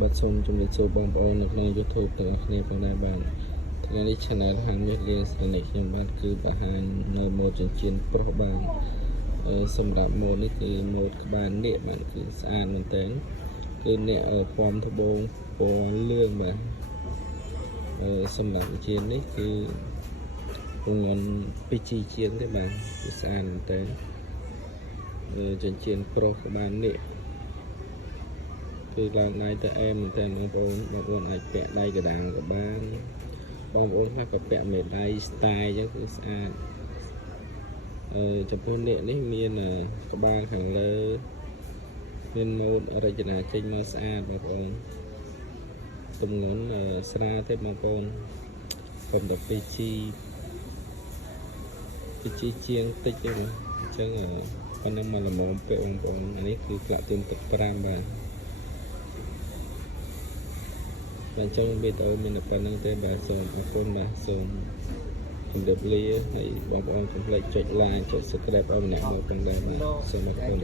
บัดชมจุ่มโซบองบอลในក្នុង YouTube ទាំងអស់គ្នាផងដែរបាទថ្ងៃនេះ channel ហាងមាសលៀងស្នេហ៍ខ្ញុំបាទគឺបង្ហាញនៅម៉ូដចិញ្ចៀនប្រុសបាទសម្រាប់ម៉ូដនេះគឺម៉ូដក្បាលនាគបាទគឺស្អាតមែនតើគឺនាគពណ៌ត្បូងពណ៌លឿងបាទសម្រាប់ចិញ្ចៀននេះគឺពងន់ពីជីជាងទេបាទគឺស្អាតមែនតើចិញ្ចៀនប្រុសក្បាលនាគគឺឡើងដៃទៅអែមមែនតើបងប្អូនអាចពាក់ដៃកណ្ដាលក៏បានបងប្អូនខ្លះក៏ពាក់មេដៃ style អញ្ចឹងគឺស្អាតចំពោះនាគនេះមានក្បាលខាងលើមានម៉ូដរចនាចេញមកស្អាតបងប្អូនទម្ងន់ស្រាលទេបងប្អូនកុំតែពីជីជាងតិចទេបងអញ្ចឹងប៉ុណ្ណឹងមកល្មមពាក់បងប្អូនអានេះគឺក្លាក់ទៀមទឹក5បាទអញ្ចឹងវីដេអូមានតែប៉ុណ្្នឹងទេបាទសូមអរគុណបាទសូមជម្រាបលាហើយបងប្អូនកុំភ្លេចចុច like ចុច subscribe ឲ្យម្នាក់មកផងដែរបាទសូមអរគុណ